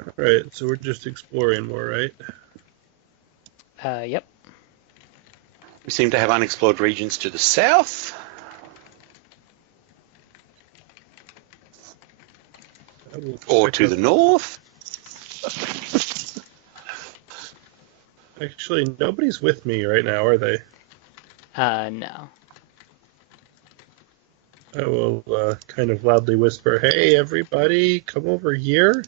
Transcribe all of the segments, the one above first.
Alright, so we're just exploring more, right? Yep. We seem to have unexplored regions to the south. Or to the north. Actually, nobody's with me right now, are they? No. I will kind of loudly whisper, "Hey, everybody, come over here."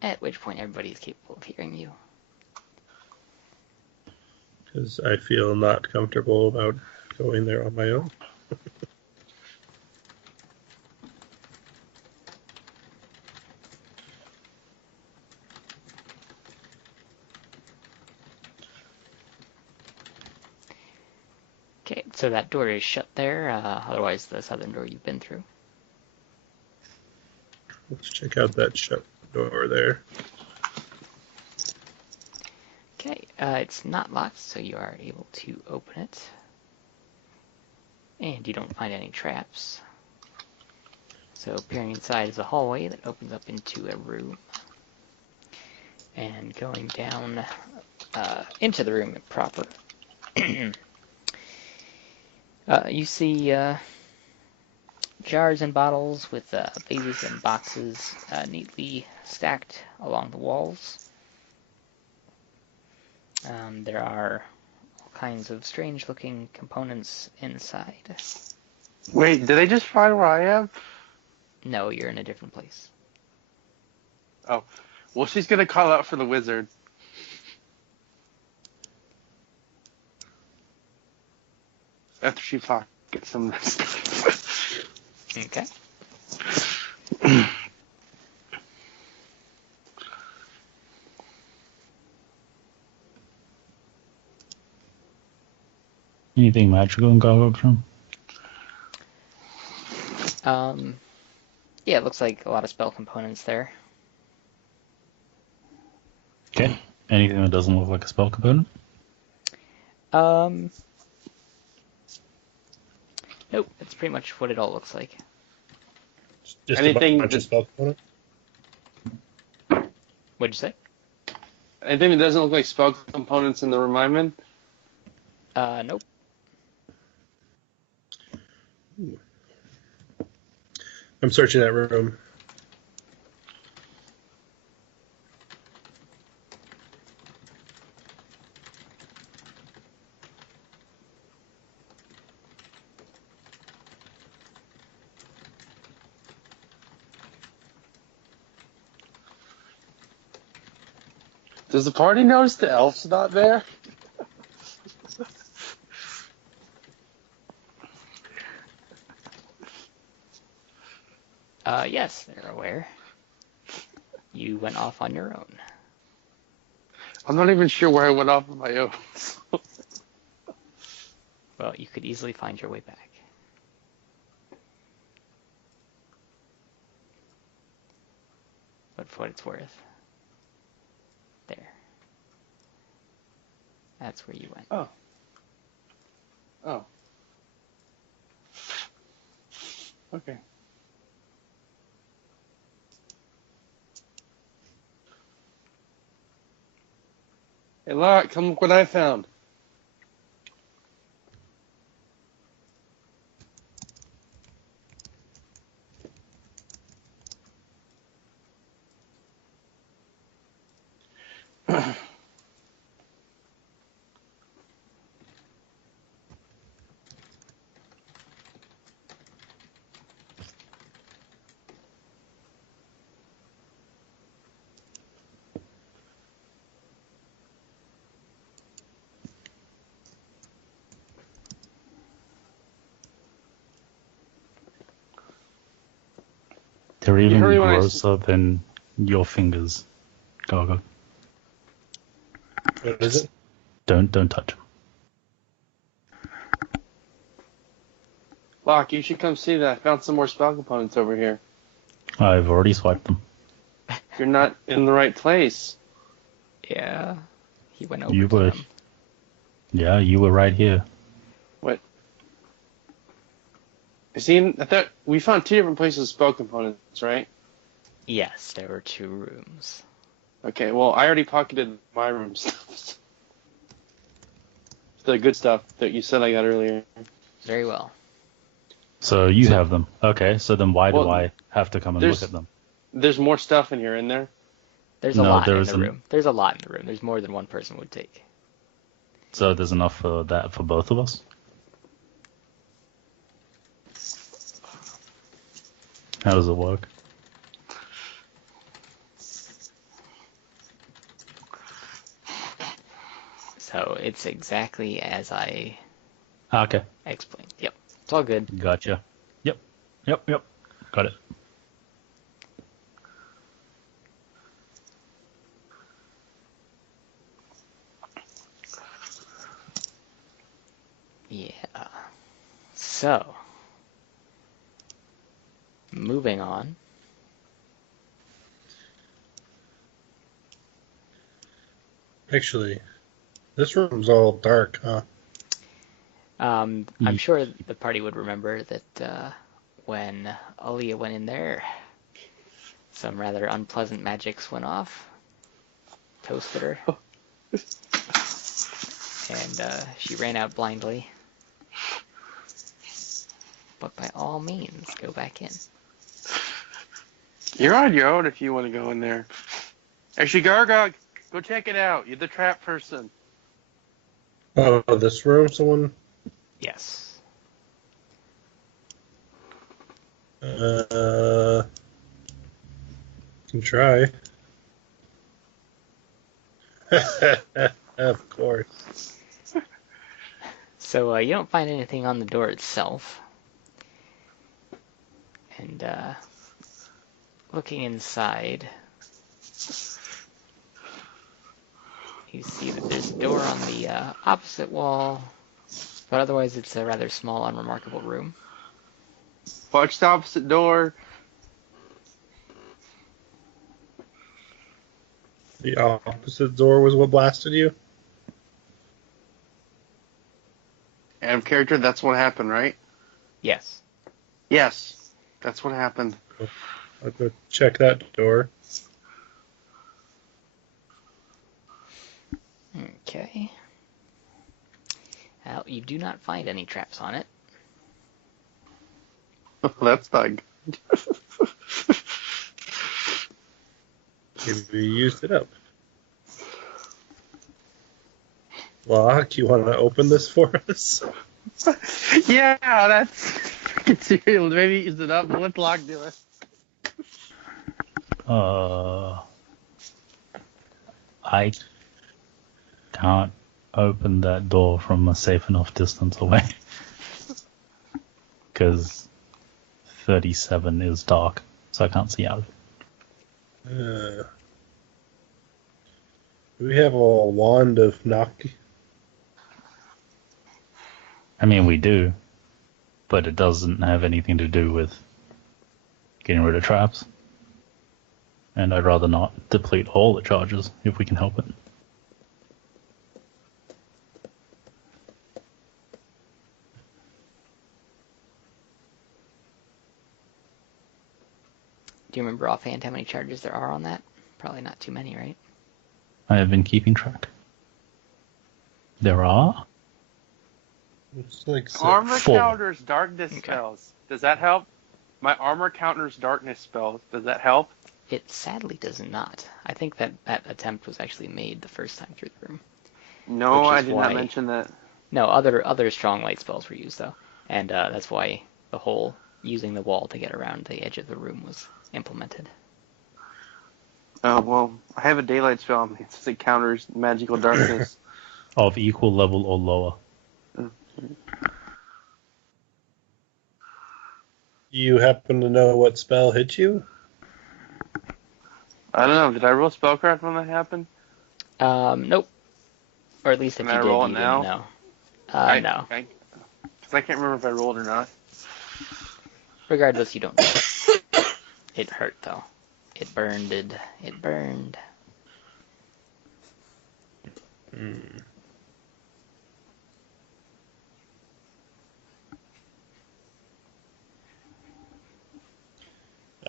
At which point everybody is capable of hearing you. Because I feel not comfortable about going there on my own. Okay, so that door is shut there. Otherwise, the southern door you've been through. Let's check out that shut door there. Okay, it's not locked, so you are able to open it. And you don't find any traps. So peering inside is a hallway that opens up into a room. And going down into the room proper, you see jars and bottles with vases and boxes neatly stacked along the walls. There are all kinds of strange-looking components inside. Wait, did they just find where I am? No, you're in a different place. Oh, well, she's gonna call out for the wizard. After she pockets some of this stuff. Okay. Anything magical in Gargoyle's room? Yeah, it looks like a lot of spell components there. Okay. Anything that doesn't look like a spell component? Nope, that's pretty much what it all looks like. Just Anything a bunch of spell components. What'd you say? Anything that doesn't look like spell components in the room I'm in? Nope. I'm searching that room. Does the party notice the elf's not there? Yes, they're aware. You went off on your own. I'm not even sure where I went off on my own. Well, you could easily find your way back. But for what it's worth, there. That's where you went. Oh. Oh. Okay. Hey, Lot, come look what I found. They're even hurry when I grosser than your fingers, Gargo. What is it? Don't touch them. Locke, you should come see that. I found some more spell components over here. I've already swiped them. You're not in the right place. Yeah, he went over You to were. them. Yeah, you were right here. What? See, I thought we found 2 different places of spell components, right? Yes, there were 2 rooms. Okay, well, I already pocketed my room stuff. The good stuff that you said I got earlier. Very well. So you So- have them. Okay, so then why do Well, I have to come and look at them? There's more stuff in here, isn't there? There's a No, lot there in the isn't. room. There's a lot in the room. There's more than one person would take. So there's enough for that for both of us? How does it work? So it's exactly as I Okay, explained. Yep. It's all good. gotcha. Yep. Got it. Yeah. So, moving on. Actually, this room's all dark, huh? I'm sure the party would remember that when Aaliyah went in there, some rather unpleasant magics went off, toasted her, and she ran out blindly. But by all means, go back in. You're on your own if you want to go in there. Actually, Gargog, go check it out. You're the trap person. Oh, this room, someone? Yes. Can try. Of course. So you don't find anything on the door itself. And looking inside, you see that there's a door on the opposite wall, but otherwise it's a rather small, unremarkable room. Watch the opposite door. The opposite door was what blasted you? And character, that's what happened, right? Yes. Yes, that's what happened. I'll go check that door. Okay. You do not find any traps on it. That's not good. Maybe you used it up. Lock, you want to open this for us? Yeah, that's freaking serious. Maybe use it up. Let Locke do it. I can't open that door from a safe enough distance away. Because 37 is dark, so I can't see out of it. Do we have a wand of knock? I mean, we do, but it doesn't have anything to do with getting rid of traps. And I'd rather not deplete all the charges if we can help it. Do you remember offhand how many charges there are on that? Probably not too many, right? I have been keeping track. There are? It's like six. Armor 4. counters darkness spells. Does that help? My armor counters darkness spells. Does that help? It sadly does not. I think that attempt was actually made the first time through the room. No, Which I is did why- not mention that. No, other strong light spells were used though, and that's why the whole using the wall to get around the edge of the room was implemented. Oh, well, I have a daylight spell. It says it counters magical darkness. Of equal level or lower. You happen to know what spell hit you? I don't know. Did I roll spellcraft when that happened? Nope. Or at least if Can you I did, roll it you now? didn't know. No. Because I can't remember if I rolled or not. Regardless, you don't know. It hurt though. It burned. It burned.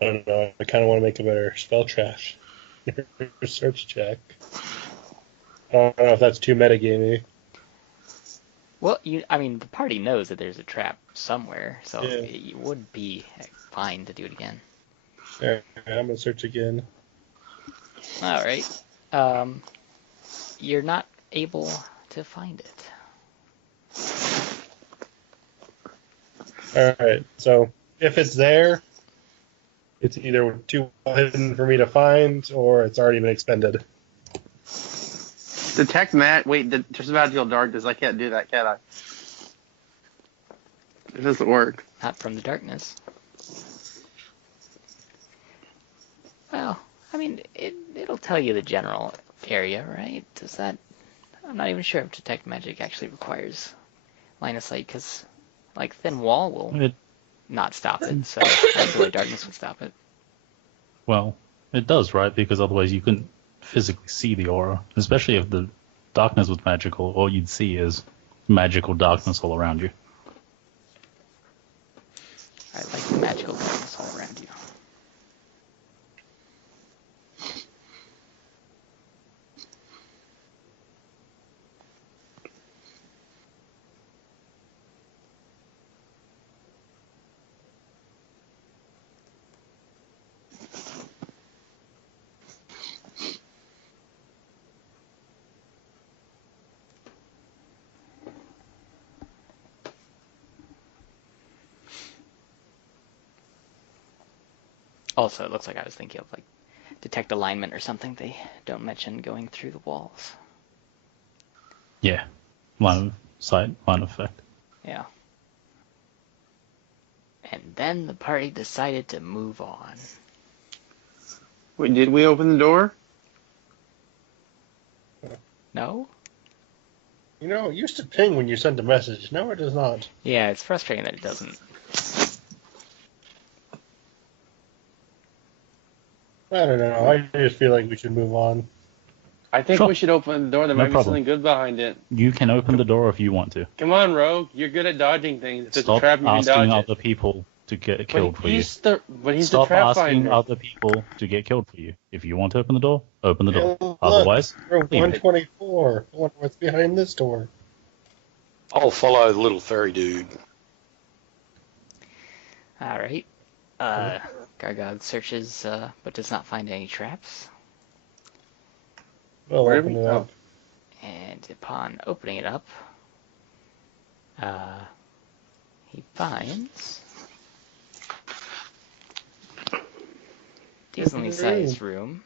don't know. I kind of want to make a better spell check. Search check. I don't know if that's too metagamey. Well, I mean, the party knows that there's a trap somewhere, so Yeah. it would be fine to do it again. Alright, I'm gonna search again. All right. You're not able to find it. Alright, so if it's there, it's either too well hidden for me to find, or it's already been expended. Detect just magical darkness. I can't do that, can I? It doesn't work. Not from the darkness. Well, I mean, it'll tell you the general area, right? I'm not even sure if detect magic actually requires line of sight, because like thin wall will not stop it, so absolute darkness would stop it. Well, it does, right? Because otherwise you couldn't physically see the aura. Especially if the darkness was magical, all you'd see is magical darkness all around you. I like the magical darkness all around you. Also, it looks like I was thinking of like detect alignment or something. They don't mention going through the walls. Yeah. Line of sight, line of effect. Yeah. And then the party decided to move on. Wait, did we open the door? No? You know, it used to ping when you sent a message. Now it does not. Yeah, it's frustrating that it doesn't. I don't know. I just feel like we should move on. I think Sure. we should open the door. There No might be problem. something good behind it. You can open the door if you want to. Come on, Rogue. You're good at dodging things. If there's a Stop trap, you can asking dodge it. other people to get killed for you. He's the Stop trap asking finder. other people to get killed for you. If you want to open the door, open the door. Look, Otherwise, we're leave it. 124. I wonder what's behind this door. I'll follow the little furry dude. All right. Gargog searches, but does not find any traps. We'll Where open did it we- up. And upon opening it up, he finds decently sized room.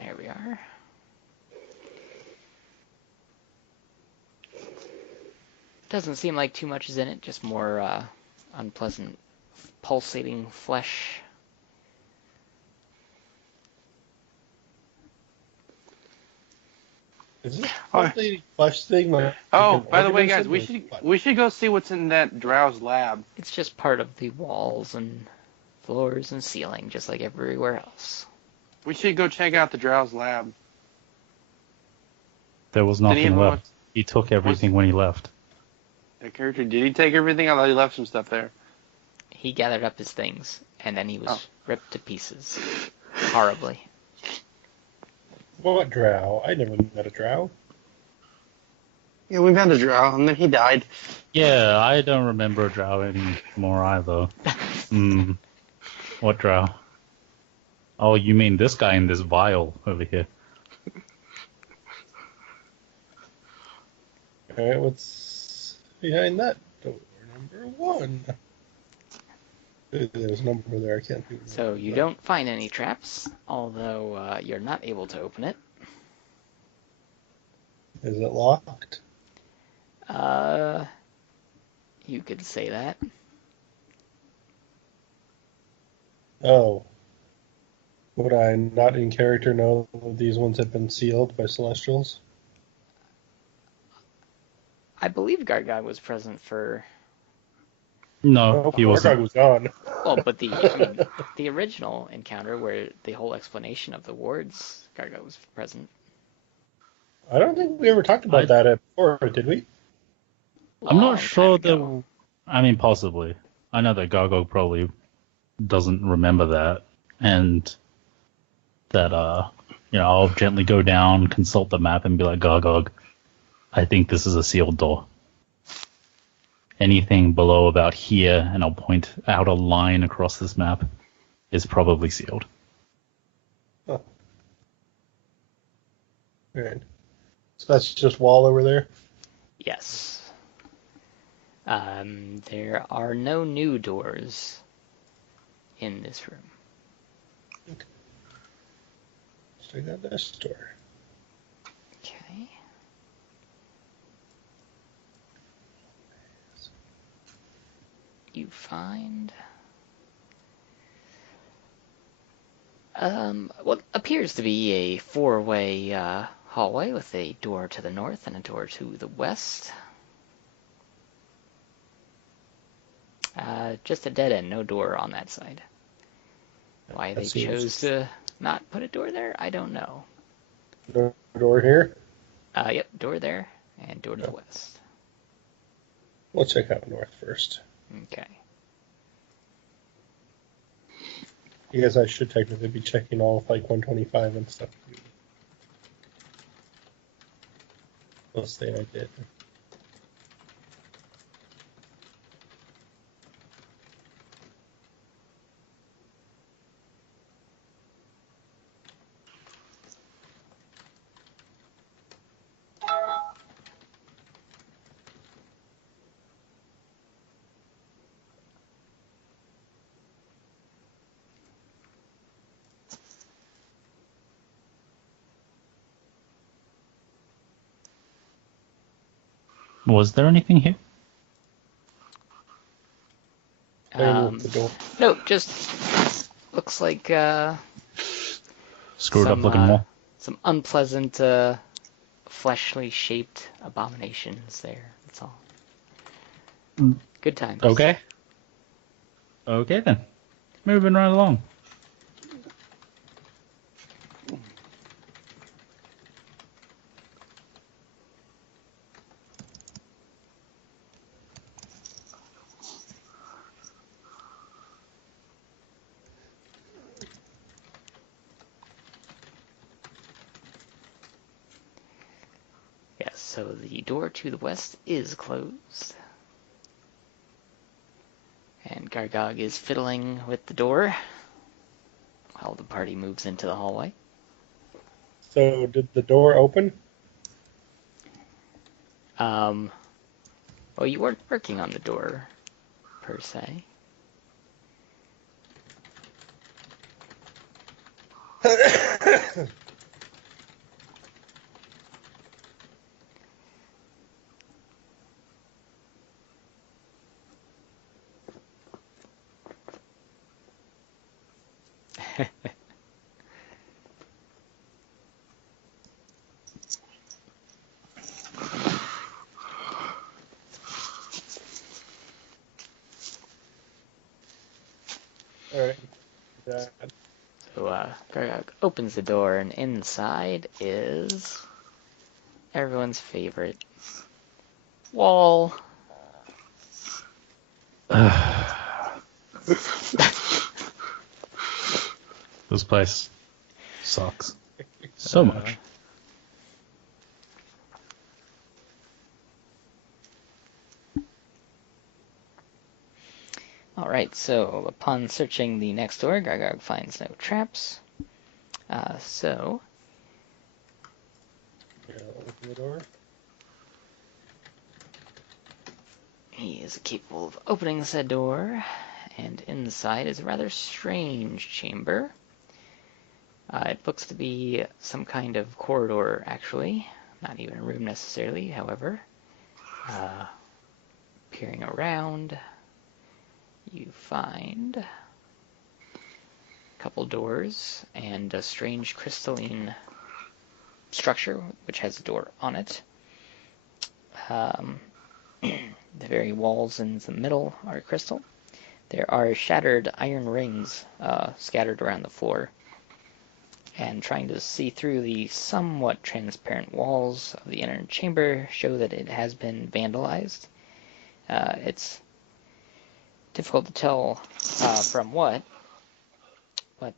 There we are. Doesn't seem like too much is in it, just more unpleasant pulsating flesh. Is this the flesh thing? Like Oh, an by the way, guys, organism or what? we should go see what's in that Drow's lab. It's just part of the walls and floors and ceiling, just like everywhere else. We should go check out the Drow's lab. There was Did he nothing have left. much- He took everything when he left. That character, did he take everything? I thought he left some stuff there. He gathered up his things, and then he was Oh. ripped to pieces. Horribly. What drow? I never met a drow. Yeah, we found a Drow, and then he died. Yeah, I don't remember Drow anymore either. What Drow? Oh, you mean this guy in this vial over here? Alright, what's behind that door? Number 1. There's a number there, I can't see. So you don't find any traps, although you're not able to open it. Is it locked? You could say that. Oh. Would I not in character know that these ones have been sealed by Celestials? I believe Gargog was present for... No, he wasn't. Gargog was gone. Well, but the original encounter where the whole explanation of the wards, Gargog was present. I don't think we ever talked about that before, did we? I'm Long not sure time ago. I mean, possibly. I know that Gargog probably doesn't remember that, and that I'll gently go down, consult the map, and be like, Gargog, I think this is a sealed door. Anything below about here, and I'll point out a line across this map, is probably sealed. Oh. All right. So that's just wall over there? Yes. There are no new doors in this room. Let's check out this door. Okay. You find what appears to be a four-way hallway with a door to the north and a door to the west. Just a dead end, no door on that side. Why they chose to not put a door there, I don't know. No door here? Yep, door there and door to the west. We'll check out north first. Okay. I guess I should technically be checking all of, like 125 and stuff. Let's say I did. Was there anything here? The door. No, just looks like Screwed up looking wall. some unpleasant fleshly shaped abominations there. That's all. Good times. Okay. Okay then. Moving right along. Yes, so the door to the west is closed. And Gargog is fiddling with the door while the party moves into the hallway. So did the door open? Well, you weren't working on the door, per se. All right. So Gargog opens the door, and inside is everyone's favorite wall. This place sucks so much. Alright, so upon searching the next door, Gargog finds no traps. So Open the door. he is capable of opening said door, and inside is a rather strange chamber. It looks to be some kind of corridor, actually. Not even a room necessarily, however. Peering around, you find a couple doors and a strange crystalline structure which has a door on it. The very walls in the middle are crystal. There are shattered iron rings scattered around the floor. And trying to see through the somewhat transparent walls of the inner chamber show that it has been vandalized. It's Difficult to tell from what, but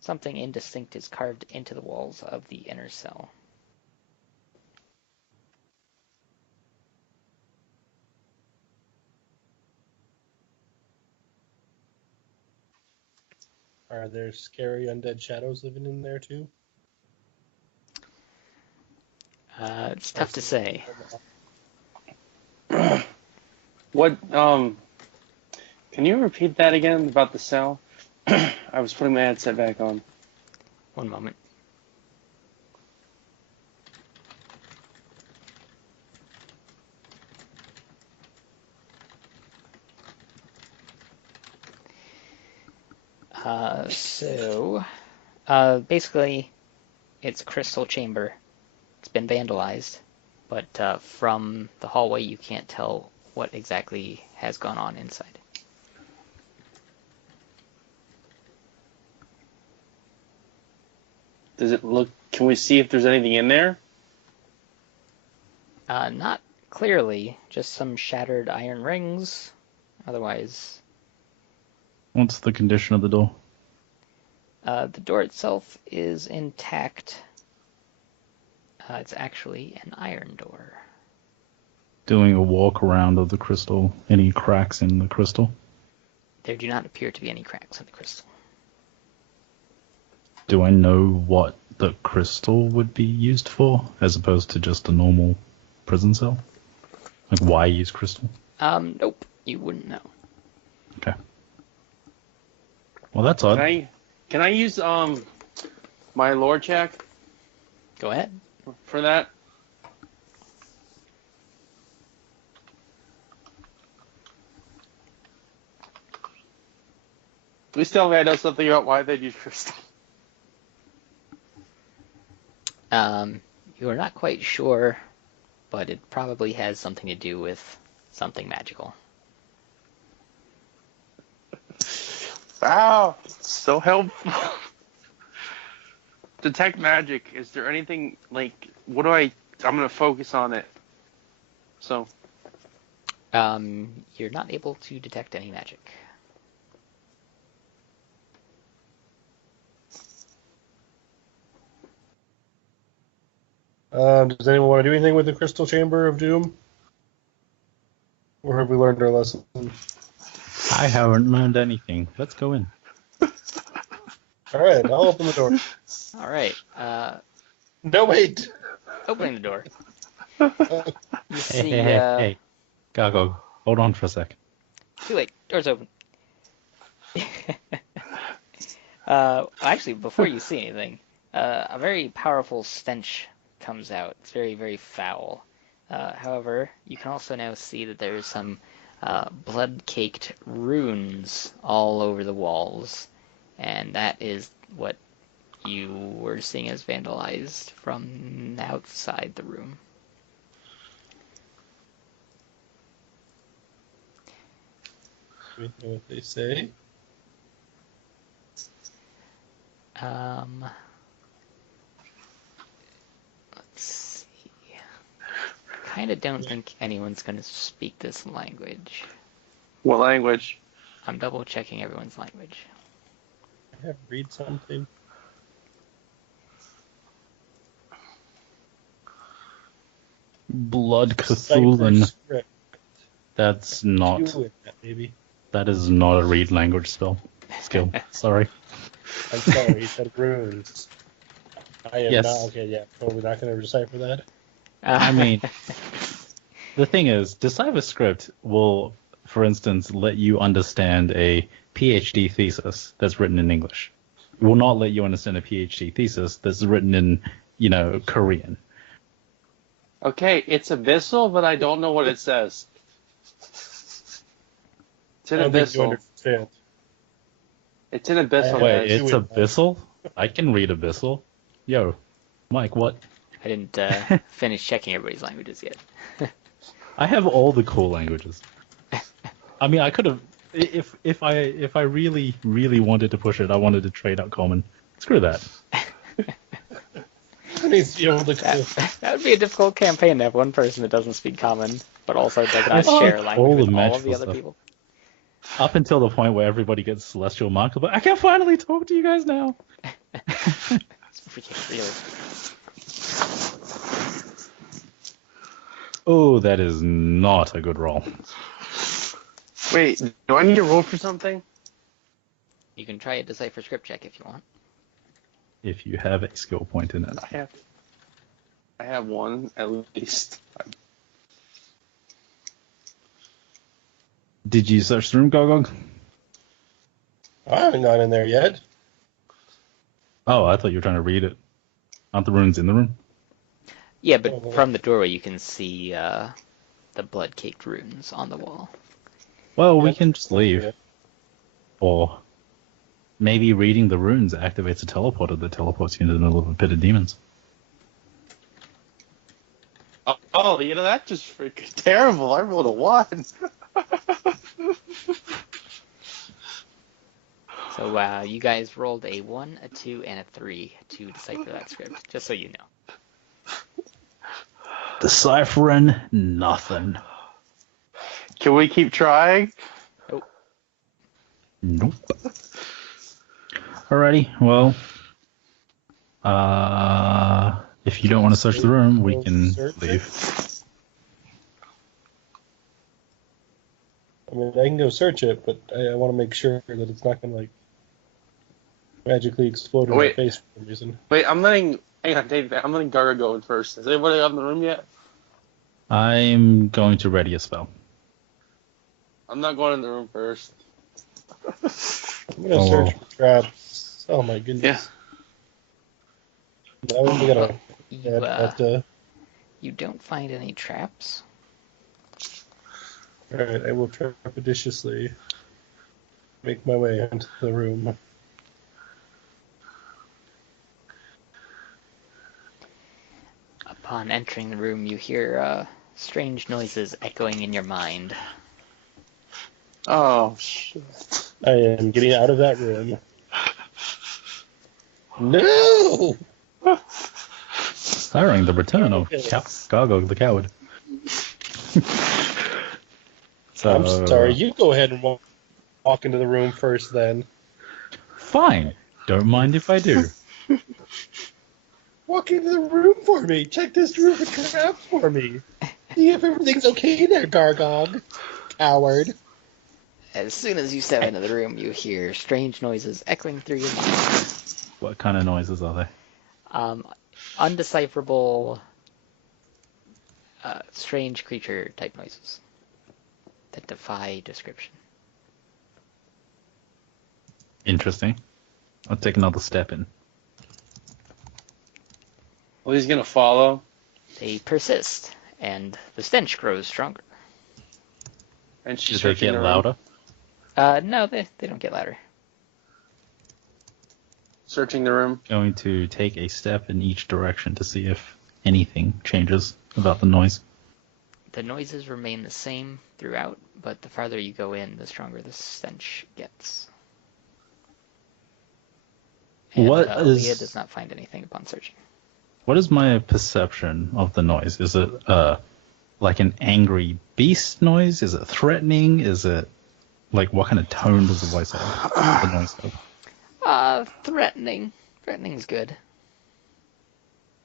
something indistinct is carved into the walls of the inner cell. Are there scary undead shadows living in there too? It's tough to say. What? Can you repeat that again about the cell? I was putting my headset back on. One moment. Basically, it's a crystal chamber. It's been vandalized, but from the hallway you can't tell what exactly has gone on inside. Does it look? Can we see if there's anything in there? Not clearly, just some shattered iron rings. Otherwise, What's the condition of the door? the door itself is intact. It's actually an iron door. Doing a walk around of the crystal. Any cracks in the crystal? There do not appear to be any cracks in the crystal. Do I know what the crystal would be used for, as opposed to just a normal prison cell? Like, why use crystal? Nope, you wouldn't know. Okay. Well, that's odd. Can I use my lore check Go ahead. for that? Please tell me I know something about why they'd use crystal. You are not quite sure, but it probably has something to do with something magical. Wow, so helpful. Detect magic. Is there anything like? I'm gonna focus on it. So. You're not able to detect any magic. Does anyone want to do anything with the Crystal Chamber of Doom? Or have we learned our lesson? I haven't learned anything. Let's go in. All right, I'll open the door. All right. No, wait. Opening the door. Uh, You Hey, see. hey, hey, hey. Gargo, hold on for a sec. Too late. Door's open. Actually, before you see anything, a very powerful stench comes out. It's very, very foul. However, you can also now see that there's some blood-caked runes all over the walls, and that is what you were seeing as vandalized from outside the room. we know what they say. Let's see. Kind of don't think anyone's going to speak this language. What language? I'm double checking everyone's language. I have read something. Blood Cipher Cthulhu. script. That's not. You with that, maybe. That is not a read language skill. Sorry. I'm sorry, you said runes. I am Yes. not. Okay, yeah, totally not going to decipher that. I mean, the thing is, Decipher Script will, for instance, let you understand a PhD thesis that's written in English. It will not let you understand a PhD thesis that's written in, Korean. Okay, it's abyssal, but I don't know what it says. It's I in don't think you abyssal. understand. It's in abyssal, Wait, guys. it's Abyssal? I can read Abyssal. Yo, Mike, what? I didn't finish checking everybody's languages yet. I have all the cool languages. I mean, I could have, if I really wanted to push it, I wanted to trade out common. Screw that. Who needs to be able to That would be a difficult campaign to have one person that doesn't speak common, but also does not I share speak language all with the all of the magical other stuff. people. Up until the point where everybody gets celestial mark, but I can finally talk to you guys now. It's ridiculous. Oh, that is not a good roll. Wait, do I need to roll for something? You can try a decipher script check if you want. If you have a skill point in it. I have one at least. Did you search the room, Gogog? I haven't gone in there yet. Oh, I thought you were trying to read it. Aren't the runes in the room? Yeah, but from the doorway you can see the blood-caked runes on the wall. Well, we Yeah. can just leave. Or maybe reading the runes activates a teleporter that teleports you into the middle of a pit of demons. Oh, you know, that's just freaking terrible. I rolled a 1. So you guys rolled a 1, a 2, and a 3 to decipher that script, just so you know. Deciphering nothing. Can we keep trying? Nope. Alrighty, well, if you don't want to search the room, we can leave. I mean, I can go search it, but I want to make sure that it's not going to, like, magically explode in my Wait. face for some reason. Wait, I'm letting Garga go in first. Is anybody out in the room yet? I'm going to ready a spell. I'm not going in the room first. I'm going to search for traps. Oh, my goodness. Yeah. Now we gotta You, you don't find any traps. Alright, I will trepidatiously make my way into the room. Upon entering the room, you hear strange noises echoing in your mind. Oh, shit. I am getting out of that room. No! Siring the return of Gargog the Coward. So, I'm sorry, you go ahead and walk into the room first then. Fine. Don't mind if I do. Walk into the room for me. Check this room for traps for me. See if everything's okay there, Gargog. Coward. As soon as you step into the room, you hear strange noises echoing through your mind. What kind of noises are they? Undecipherable, strange creature type noises that defy description. Interesting. I'll take another step in. Well, he's gonna follow. They persist, and the stench grows stronger. And she's Does they searching get the room. louder? No, they don't get louder. Searching the room. Going to take a step in each direction to see if anything changes about the noise. The noises remain the same throughout, but the farther you go in, the stronger the stench gets. And Leah does not find anything upon searching. What is my perception of the noise? Is it like an angry beast noise? Is it threatening? Is it like what kind of tone does the voice have? The noise have? Threatening. Threatening's good.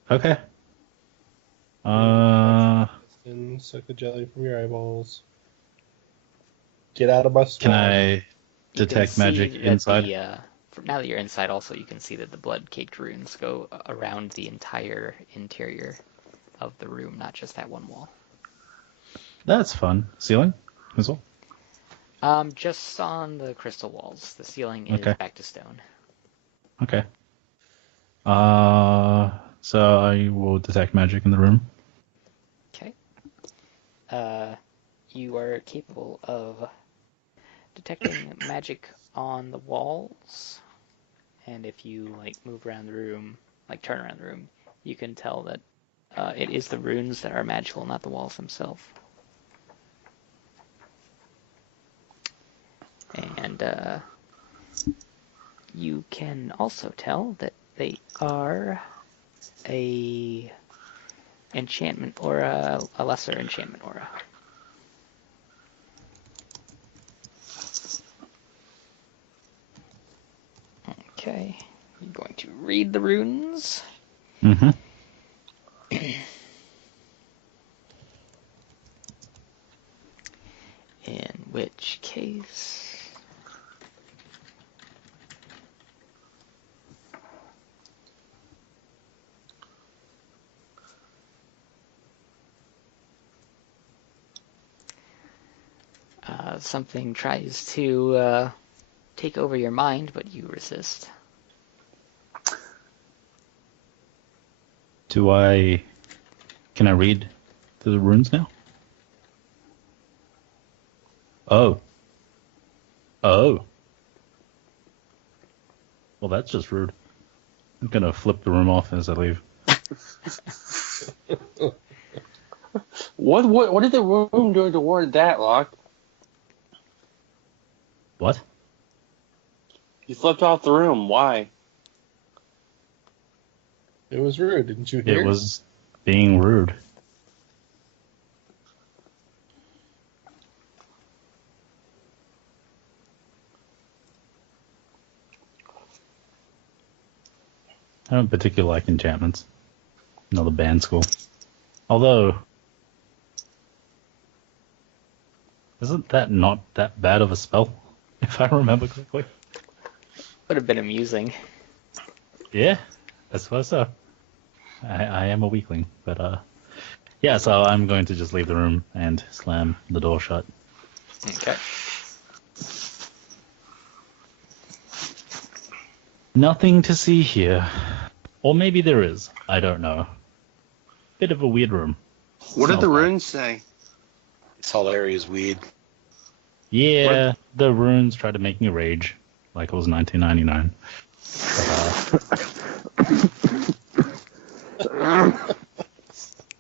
Okay. And suck the jelly from your eyeballs. Get out of my swamp. Can I You detect can magic see that inside? Now that you're inside, also you can see that the blood-caked runes go around the entire interior of the room, not just that one wall. That's fun. Ceiling as well? Just on the crystal walls. The ceiling is Okay. back to stone. Okay. So I will detect magic in the room. Okay. You are capable of detecting magic on the walls, and if you move around the room, turn around the room, you can tell that it is the runes that are magical, not the walls themselves. And you can also tell that they are a enchantment aura, a lesser enchantment aura. Okay. You're going to read the runes. Mm-hmm. In which case... something tries to take over your mind, but you resist. Can I read the runes now? Oh. Oh. Well, that's just rude. I'm gonna flip the room off as I leave. What did the room do toward that, Locke? What? You flipped off the room. Why? It was rude, didn't you hear? It was being rude. I don't particularly like enchantments. Another band school. Although, isn't that not that bad of a spell, if I remember correctly? Would have been amusing. Yeah, I suppose so. I am a weakling, but yeah, so I'm going to just leave the room and slam the door shut. Okay. Nothing to see here. Or maybe there is. I don't know. Bit of a weird room. What did Smells the bad. runes say? This whole area is weird. Yeah, the runes tried to make me rage, like it was 1999.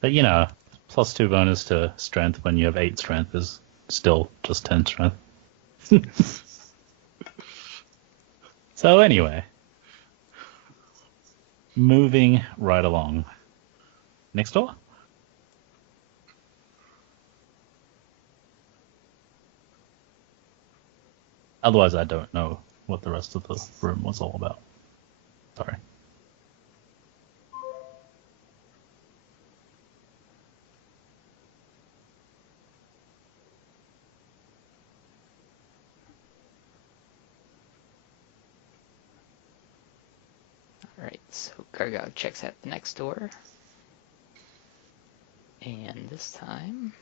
But you know, +2 bonus to strength when you have 8 strength is still just 10 strength. So anyway, moving right along. Next door? Otherwise, I don't know what the rest of the room was all about. Sorry. Alright, so Gargog checks out the next door. And this time...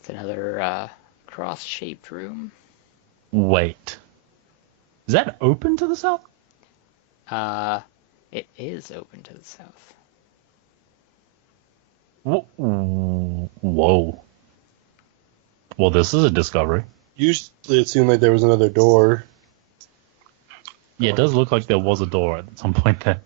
it's another cross-shaped room. Wait. Is that open to the south? It is open to the south. Whoa. Well, this is a discovery. Usually it seemed like there was another door. Yeah, it does look like there was a door at some point there.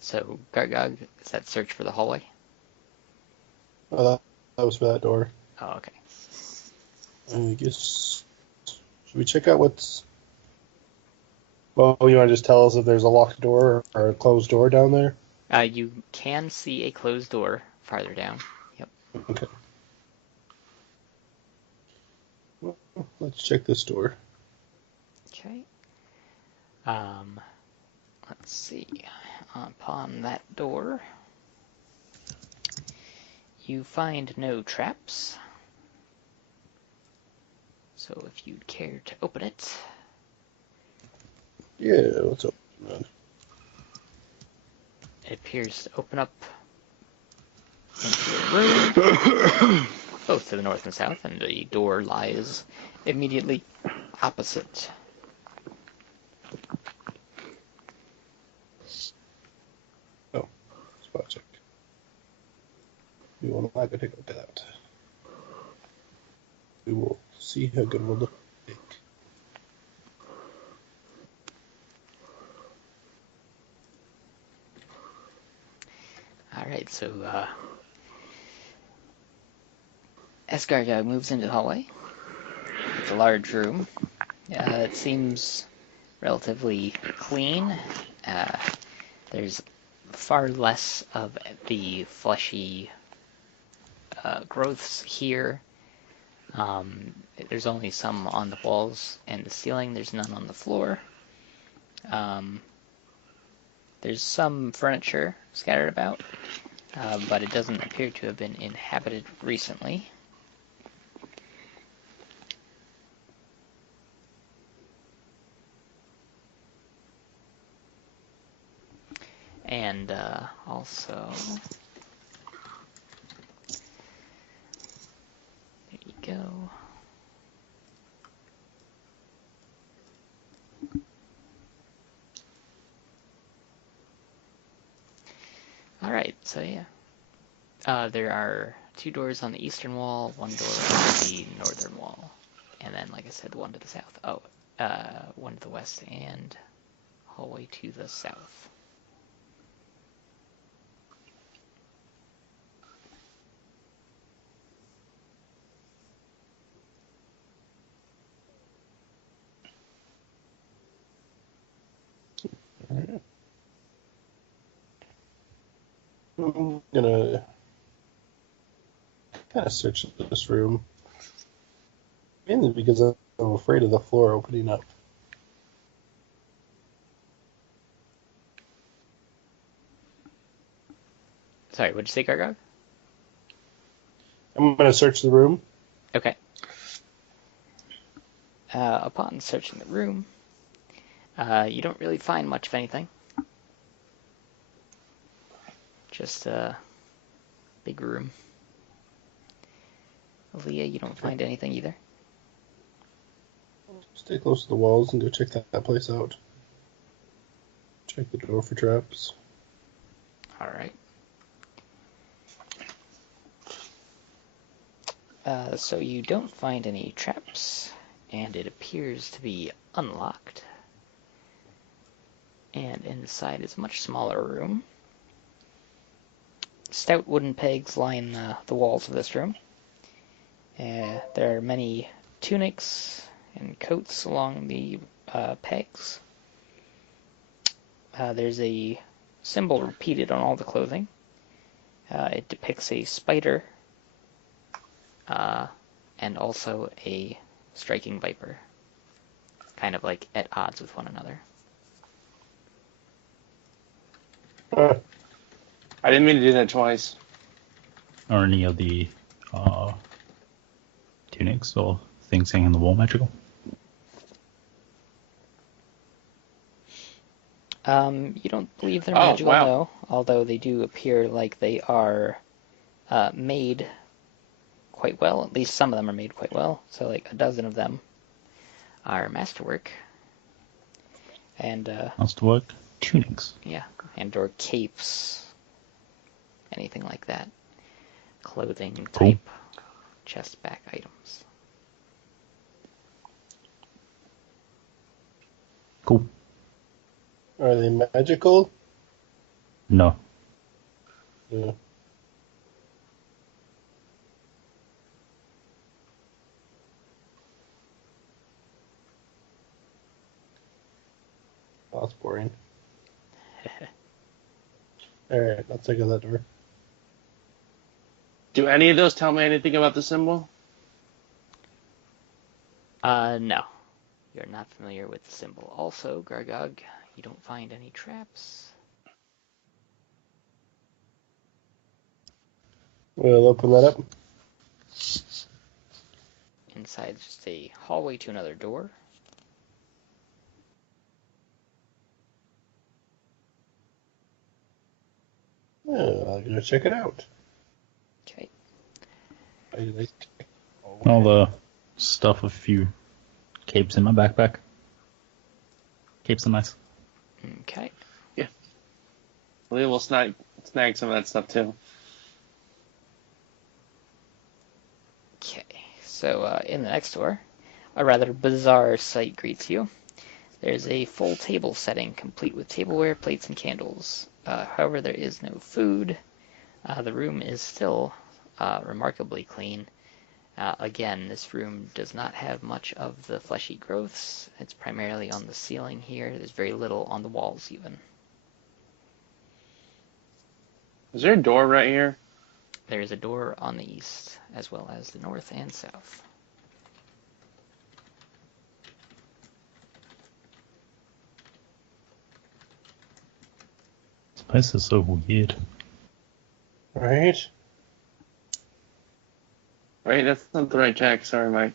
So Gargog, is that search for the hallway? Oh, that was for that door. Oh, okay. I guess. Should we check out what's. Well, you want to just tell us if there's a locked door or a closed door down there? You can see a closed door farther down. Yep. Okay. Well, let's check this door. Okay. Let's see. Upon that door, you find no traps. So if you'd care to open it. Yeah, let's open that. It appears to open up into a room, both to the north and south, and the door lies immediately opposite. Oh, spot check. We will not go take a look at that. We will see how good we'll look. Alright, so As Gargag moves into the hallway, it's a large room. It seems relatively clean. Uh, there's far less of the fleshy growths here. There's only some on the walls and the ceiling. There's none on the floor. There's some furniture scattered about, but it doesn't appear to have been inhabited recently. And also, there you go. Alright, so yeah. There are 2 doors on the eastern wall, 1 door on the northern wall, and then, like I said, 1 to the south. Oh, 1 to the west and hallway to the south. Alright. I'm gonna kind of search this room, mainly because I'm afraid of the floor opening up. Sorry, what'd you say, Gargog? I'm gonna search the room. Okay. Upon searching the room, you don't really find much of anything. Just a big room. Aaliyah, you don't find anything either? Stay close to the walls and go check that place out. Check the door for traps. Alright. So you don't find any traps, and it appears to be unlocked. And inside is a much smaller room. Stout wooden pegs line the walls of this room. There are many tunics and coats along the pegs. There's a symbol repeated on all the clothing. It depicts a spider and also a striking viper, kind of like at odds with one another. I didn't mean to do that twice. Are any of the tunics or things hanging on the wall magical? You don't believe they're Oh, magical, wow. no, although they do appear like they are made quite well. At least some of them are made quite well. So like a dozen of them are masterwork. And Masterwork tunics. yeah, and or capes, anything like that. Clothing Cool. type chest back items. Cool. Are they magical? No. Yeah. Oh, that's boring. Alright, I'll take out that door. Do any of those tell me anything about the symbol? No. You're not familiar with the symbol. Also, Gargog, you don't find any traps. We'll open that up. Inside is just a hallway to another door. I'll go check it out. Okay. All the stuff, a few capes in my backpack. Capes are nice. Okay. We will snag some of that stuff too. Okay. So in the next door, a rather bizarre sight greets you. There's a full table setting, complete with tableware, plates, and candles. However, there is no food. The room is still remarkably clean, Again, this room does not have much of the fleshy growths. It's primarily on the ceiling here. There's very little on the walls even. Is there a door right here? There is a door on the east, as well as the north and south. This place is so weird. Right? Wait, that's not the right check. Sorry, Mike.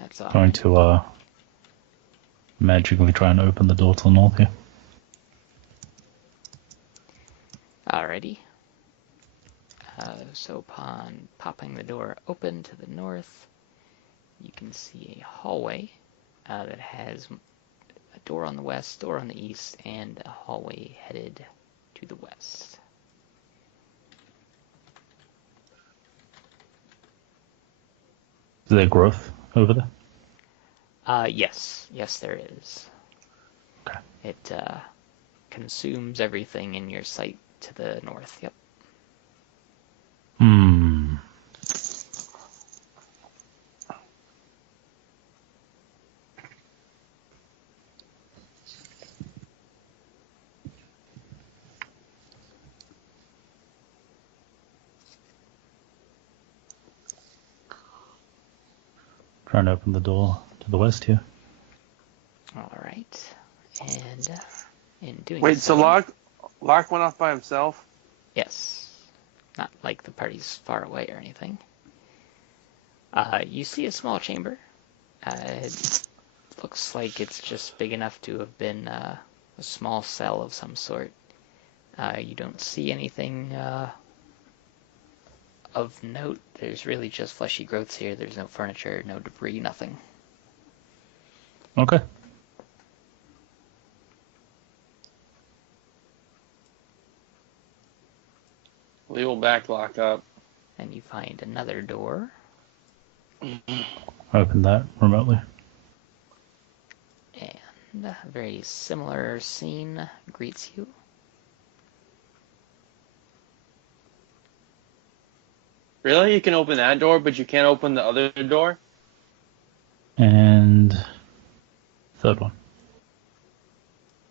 That's all. Going to magically try and open the door to the north here. Alrighty. So upon popping the door open to the north, you can see a hallway that has a door on the west, door on the east, and a hallway headed to the west. Is there growth over there? Yes, there is. Okay. It consumes everything in your sight to the north. Yep. Hmm. Trying to open the door to the west here. All right. And in doing Wait, so so, Locke went off by himself? yes, not like the party's far away or anything. You see a small chamber. It looks like it's just big enough to have been a small cell of some sort. You don't see anything of note. There's really just fleshy growths here. There's no furniture, no debris, nothing. Okay. We will back Locke up. And you find another door. Open that remotely. And a very similar scene greets you. Really? You can open that door, but you can't open the other door? And third one.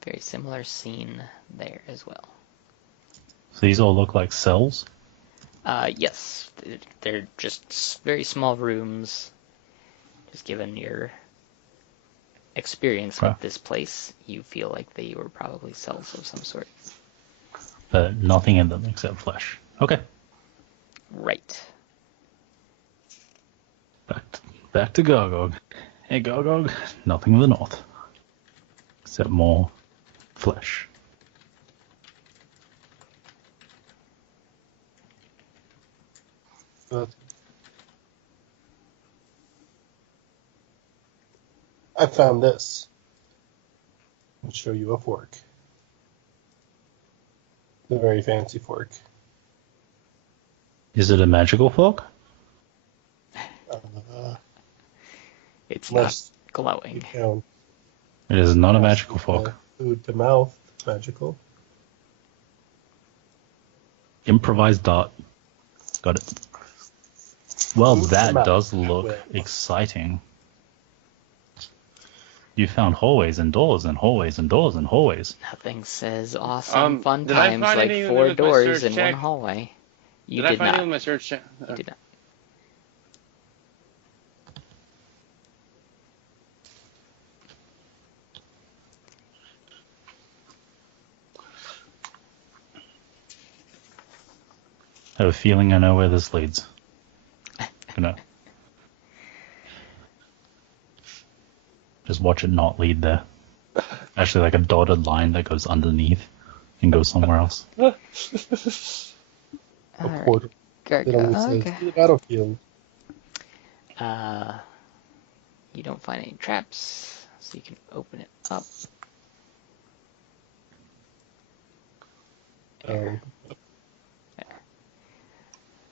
Very similar scene there as well. So these all look like cells. Yes, they're just very small rooms. Just given your experience Wow. with this place, you feel like they were probably cells of some sort. But nothing in them except flesh. Okay. Right. Back to Gargog. Hey Gargog, nothing in the north. Except more flesh. I found this. I'll show you a fork. A very fancy fork. Is it a magical fork? It's Unless not glowing. you count It is not a magical fork. food to mouth, it's magical. Improvised dart. Got it. Well, Food to that mouth. does look Well. exciting. You found hallways and doors and hallways and doors and hallways. Nothing says awesome fun did I times find like anything 4 with my doors search in check? one hallway. You Did I did find not. it with my search check? You did not. I have a feeling I know where this leads. Gonna just watch it not lead there. Actually, like a dotted line that goes underneath and goes somewhere else. A Alright. portal that only says Okay. to the battlefield. You don't find any traps, so you can open it up. Um,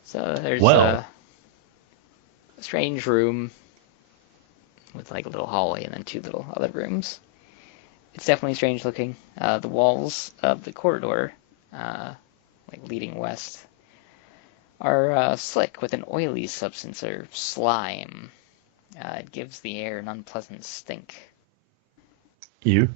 So there's Well. a strange room with like a little hallway and then 2 little other rooms. It's definitely strange looking. The walls of the corridor, like leading west, are slick with an oily substance or slime. It gives the air an unpleasant stink. You?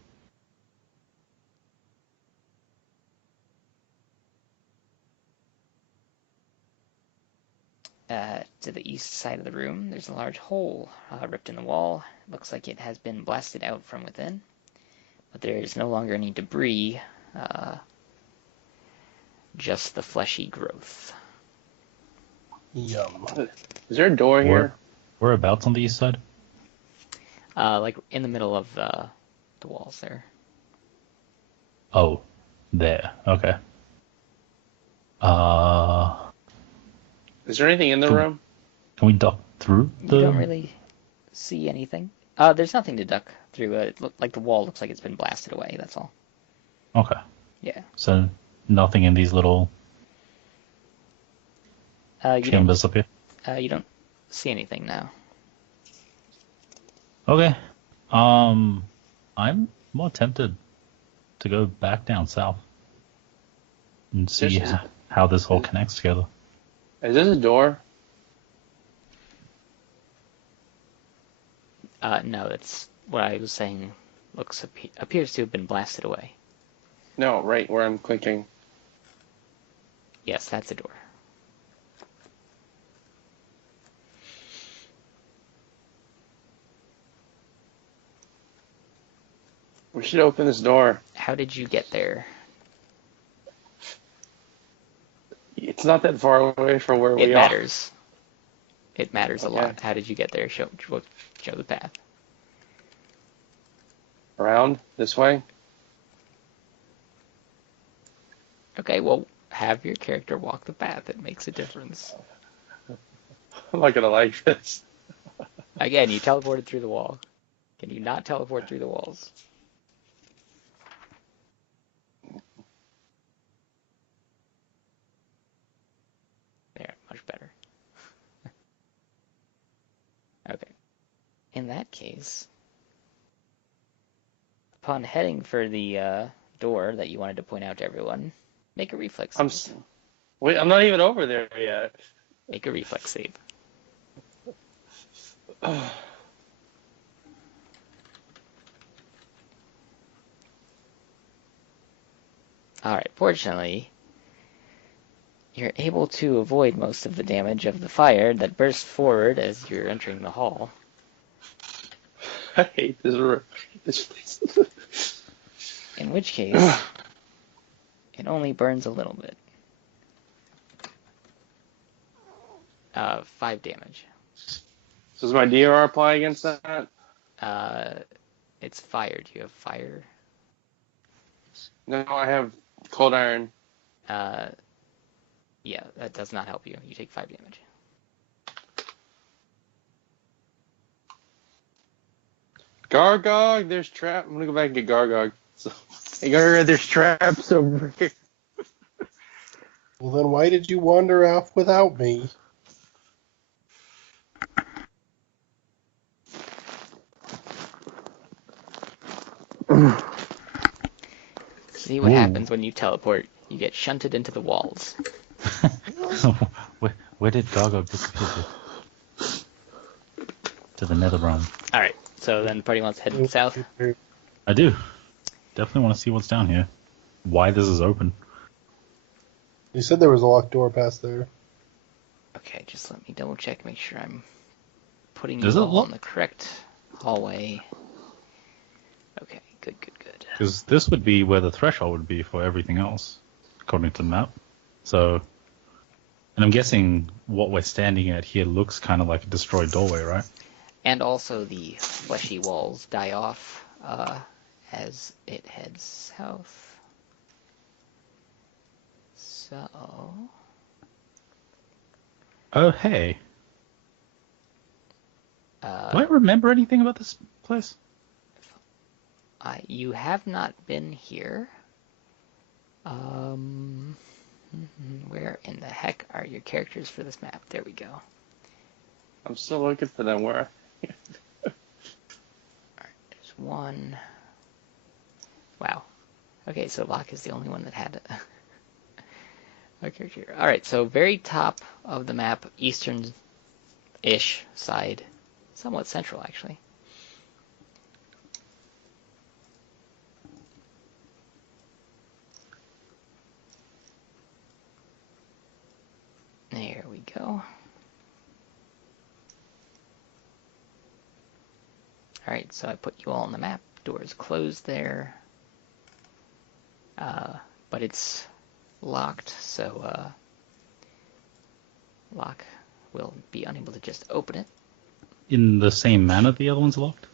To the east side of the room, there's a large hole ripped in the wall. Looks like it has been blasted out from within, but there is no longer any debris, just the fleshy growth. Yum. Is there a door here? Whereabouts on the east side? Like in the middle of the walls there. Oh, there. Okay. Is there anything in the room? Can we duck through the... You don't really see anything. There's nothing to duck through. Like the wall looks like it's been blasted away, that's all. Okay. Yeah. So nothing in these little chambers up here? You don't see anything now. Okay. I'm more tempted to go back down south and see how this all connects together. Is this a door? No, it's what I was saying. Appears to have been blasted away. No, right where I'm clicking. Yes, that's a door. We should open this door. How did you get there? It's not that far away from where we It are. matters. It matters a Okay. lot. How did you get there? Show the path. Around this way? Okay, well, have your character walk the path. It makes a difference. I'm not gonna like this. Again, you teleported through the wall. Can you not teleport through the walls? There, much better. Okay. In that case, upon heading for the door that you wanted to point out to everyone, make a reflex save. Wait, I'm not even over there yet. Make a reflex save. Alright, fortunately, you're able to avoid most of the damage of the fire that burst forward as you're entering the hall. I hate this room. This place. In which case, it only burns a little bit. 5 damage. So does my DRR apply against that? It's fire. Do you have fire? No, I have cold iron. Yeah, that does not help you. You take 5 damage. Gargog, there's trap. I'm gonna go back and get Gargog. So, hey, Gargog, there's traps over here. Well, then why did you wander off without me? See what happens when you teleport. You get shunted into the walls. Where did Gargo disappear to? To the nether realm. Alright, so then the party wants to head south. I do. Definitely want to see what's down here. Why this is open. You said there was a locked door past there. Okay, just let me double check, make sure I'm putting Does you it all look- in the correct hallway. Okay, good. Because this would be where the threshold would be for everything else, according to the map. So, and I'm guessing what we're standing at here looks kind of like a destroyed doorway, right? And also the fleshy walls die off as it heads south. So... Oh, hey. Do I remember anything about this place? You have not been here. Where in the heck are your characters for this map? There we go. I'm still looking for them. Where? Alright, there's one. Wow. Okay, so Locke is the only one that had A character. All right, so very top of the map, eastern-ish side, somewhat central actually. There we go. Alright, so I put you all on the map. Door's closed there. But it's locked, so Lock will be unable to just open it. In the same manner the other one's locked?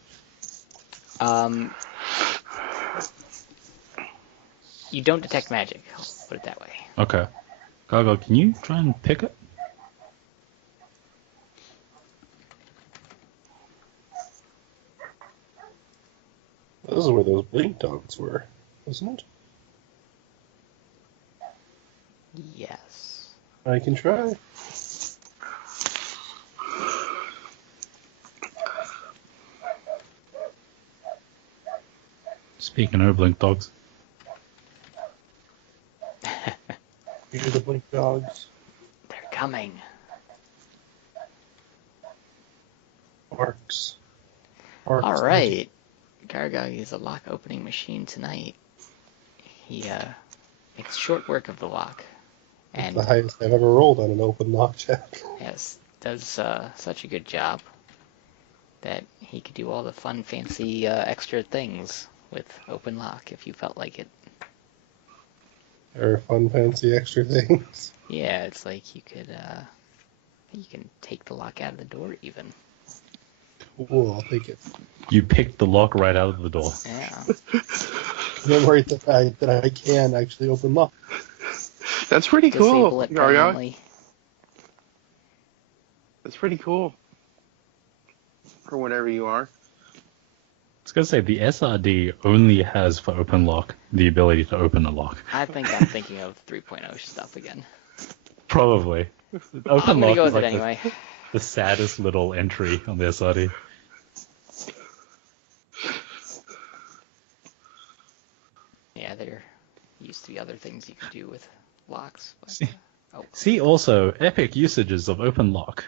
You don't detect magic, I'll put it that way. Okay. Gargo, can you try and pick it? This is where those blink dogs were, wasn't it? Yes. I can try. Speaking of blink dogs. Here are the blink dogs. They're coming. Arcs. Alright. Gargog is a lock opening machine tonight. He makes short work of the lock. It's And the highest I've ever rolled on an open lock check. yes, does such a good job that he could do all the fun, fancy, extra things with open lock if you felt like it. There are fun, fancy extra things. Yeah, it's like you can take the lock out of the door even. Cool, I'll take it. You picked the lock right out of the door. Yeah. Commemorate the fact that I can actually open lock. That's pretty Disable cool, it Gargog. permanently. That's pretty cool. For whatever you are. I was going to say, the SRD only has for open lock the ability to open a lock. I think I'm thinking of 3.0 stuff again. Probably. Open I'm gonna lock go is with it like anyway. the saddest little entry on the SRD. Yeah, there used to be other things you could do with locks. But, oh. See also epic usages of open lock.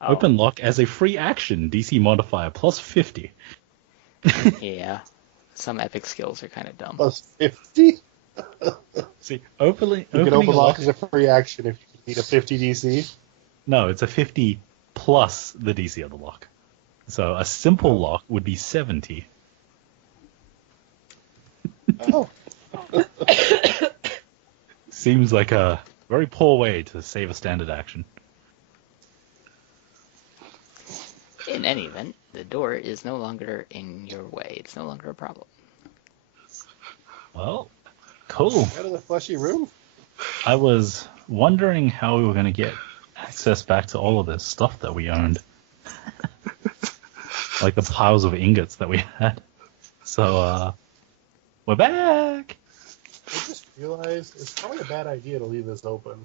Oh. Open lock as a free action, DC modifier plus 50. Yeah. Some epic skills are kind of dumb. Plus 50? See, You opening can a open lock lock. as a free action if you need a 50 DC. No, it's a 50 plus the DC of the lock. So a simple lock would be 70. Oh. Seems like a very poor way to save a standard action. In any event, the door is no longer in your way. It's no longer a problem. Well, cool. Out of the fleshy room? I was wondering how we were going to get access back to all of this stuff that we owned. Like the piles of ingots that we had. So, we're back! I just realized it's probably a bad idea to leave this open.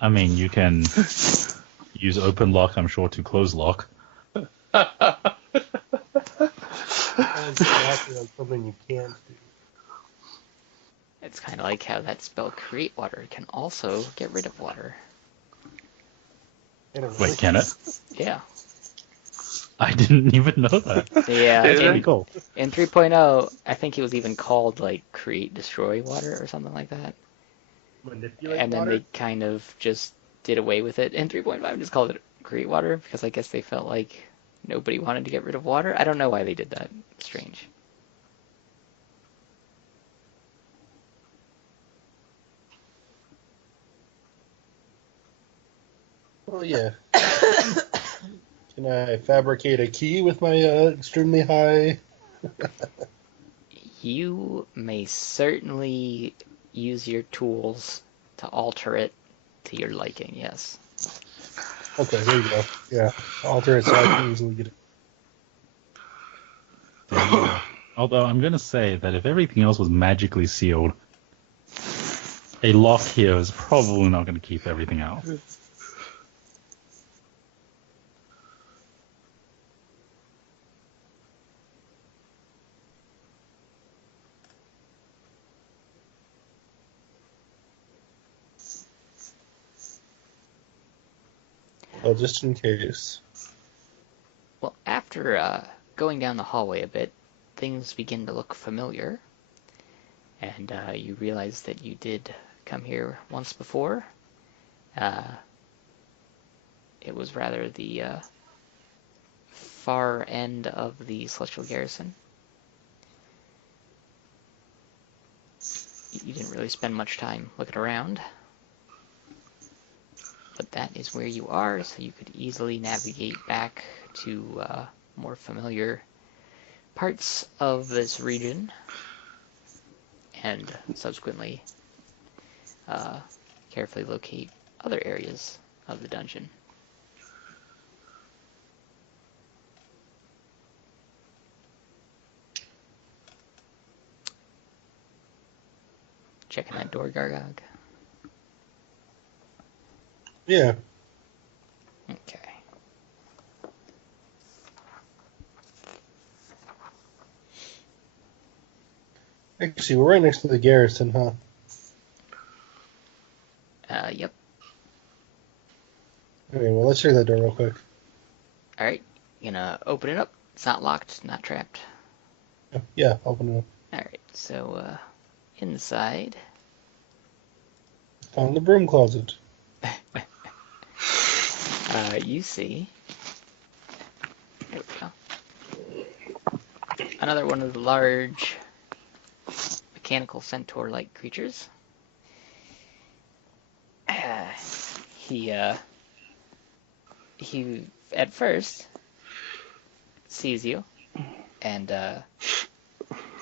I mean, you can use open lock, I'm sure, to close lock. That's exactly like something you can't do. It's kind of like how that spell Create Water can also get rid of water. And it really Wait, can it? Yeah. I didn't even know that. Yeah. Is Pretty In, cool. in 3.0, I think it was even called like Create Destroy Water or something like that. manipulate And then water? they kind of just did away with it. In 3.5, just called it Create Water because I guess they felt like nobody wanted to get rid of water. I don't know why they did that. Strange. Well, yeah. Can I fabricate a key with my extremely high? You may certainly use your tools to alter it to your liking, yes. Okay, there you go. Yeah, alter it so I can easily get it. Although I'm going to say that if everything else was magically sealed, a lock here is probably not going to keep everything out. Well, just in case. Well, after going down the hallway a bit, things begin to look familiar, and you realize that you did come here once before. It was rather the far end of the Celestial Garrison. You didn't really spend much time looking around, but that is where you are, so you could easily navigate back to more familiar parts of this region, and subsequently carefully locate other areas of the dungeon. Checking that door, Gargog. Yeah. Okay. Actually, we're right next to the garrison, huh? Yep. Okay, well, let's check that door real quick. Alright. Gonna open it up. It's not locked, not trapped. Yeah, open it up. Alright, so, inside. Found the broom closet. You see. There we go. Another one of the large mechanical centaur-like creatures. He at first sees you and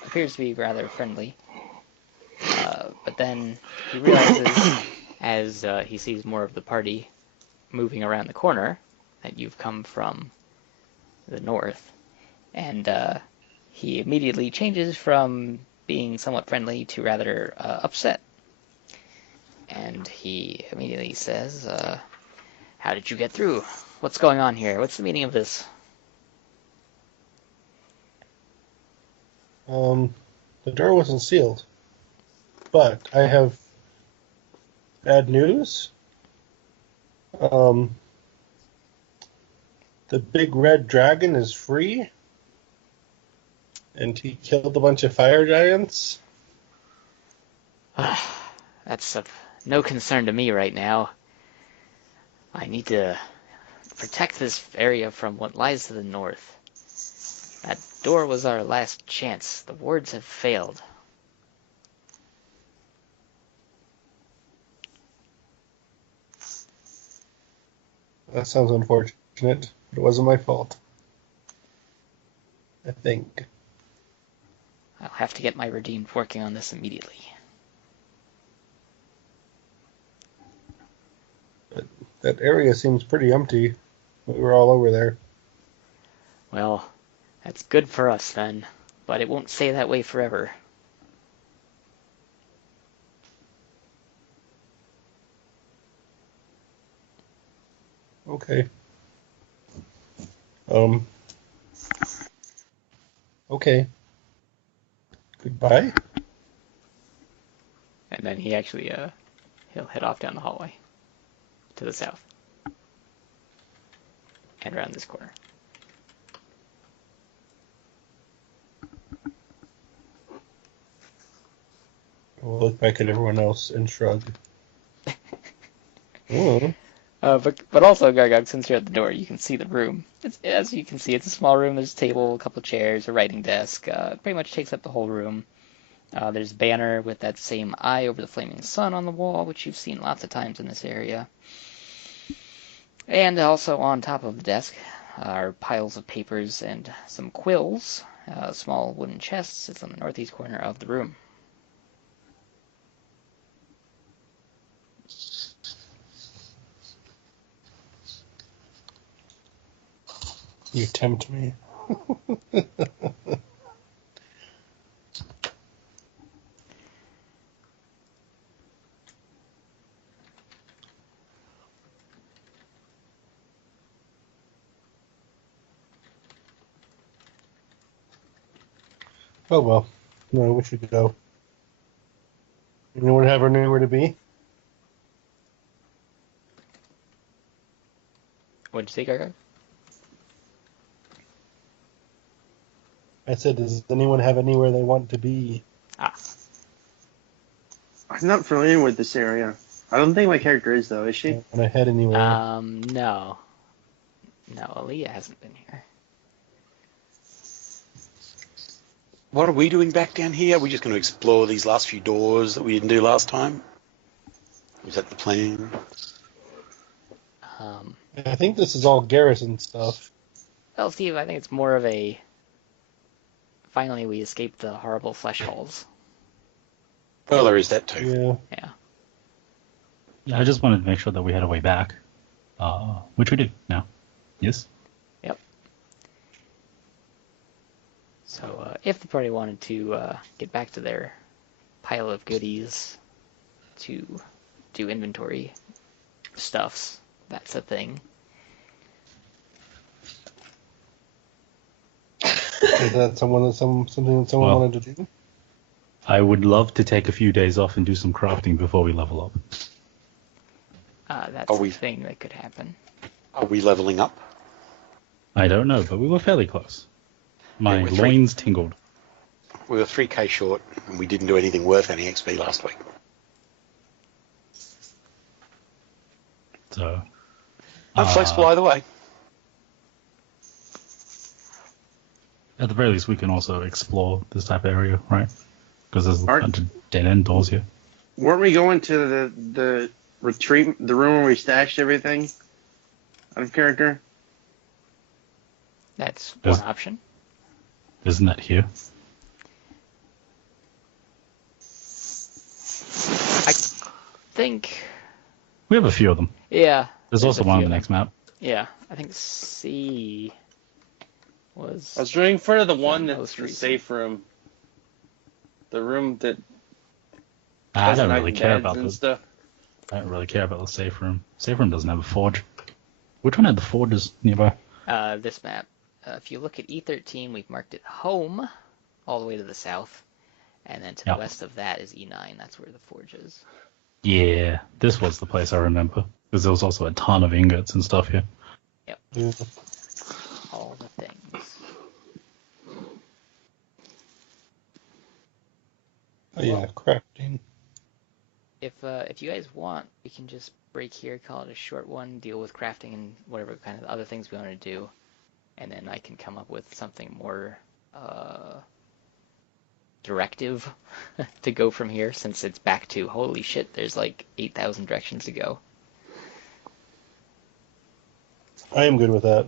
appears to be rather friendly, but then he realizes, as he sees more of the party moving around the corner, that you've come from the north, and he immediately changes from being somewhat friendly to rather upset. And he immediately says, how did you get through? What's going on here? What's the meaning of this? The door wasn't sealed. But I have bad news. The big red dragon is free. And he killed a bunch of fire giants. That's of no concern to me right now. I need to protect this area from what lies to the north. That door was our last chance. The wards have failed. That sounds unfortunate, but it wasn't my fault. I think. I'll have to get my redeemed working on this immediately. But that area seems pretty empty. We were all over there. Well, that's good for us then, but it won't stay that way forever. Okay. Okay. Goodbye. And then he actually, he'll head off down the hallway to the south and around this corner. We'll look back at everyone else and shrug. Oh. But also, Gargog, since you're at the door, you can see the room. As you can see, it's a small room. There's a table, a couple of chairs, a writing desk. It pretty much takes up the whole room. There's a banner with that same eye over the flaming sun on the wall, which you've seen lots of times in this area. And also on top of the desk are piles of papers and some quills. A small wooden chest sits on the northeast corner of the room. You tempt me. Oh well. No, we should go. Anyone have anywhere to be? What'd you say, Gargo? I said, does anyone have anywhere they want to be? Ah, I'm not familiar with this area. I don't think my character is, though. Is she? Want to head anywhere? no. No, Aaliyah hasn't been here. What are we doing back down here? Are we just going to explore these last few doors that we didn't do last time? Was that the plan? I think this is all garrison stuff. Well, Steve, I think it's more of a... Finally, we escaped the horrible flesh holes. Well, there is that too. Yeah. Yeah. Yeah, I just wanted to make sure that we had a way back, which we do now. Yes. Yep. So, if the party wanted to get back to their pile of goodies to do inventory stuffs, that's a thing. Is that something that someone Well- wanted to do? I would love to take a few days off and do some crafting before we level up. That's Are we- a thing that could happen. Are we leveling up? I don't know, but we were fairly close. My Yeah, we're three. loins tingled. We were 3k short, and we didn't do anything worth any XP last week. So I'm flexible either way. at the very least, we can also explore this type of area, right? Because there's a Aren't- bunch of dead-end doors here. Weren't we going to the retreat, the room where we stashed everything? Out of character? That's Does- one option. Isn't that here? I think... We have a few of them. Yeah. There's also a one on few the of next map. Yeah, I think C was... I was rooting for the one The that's most the recent. safe room. The room that I has don't knife really and care dads about and the. stuff. I don't really care about the safe room. Safe room doesn't have a forge. Which one had the forges nearby? This map. If you look at E13, we've marked it home, all the way to the south. And then to the Yep. west of that is E9. That's where the forge is. Yeah, this was the place I remember. Because there was also a ton of ingots and stuff here. Yeah. All the things. Oh, yeah, crafting. If you guys want, we can just break here, call it a short one, deal with crafting and whatever kind of other things we want to do. And then I can come up with something more directive to go from here, since it's back to, holy shit, there's like 8,000 directions to go. I am good with that.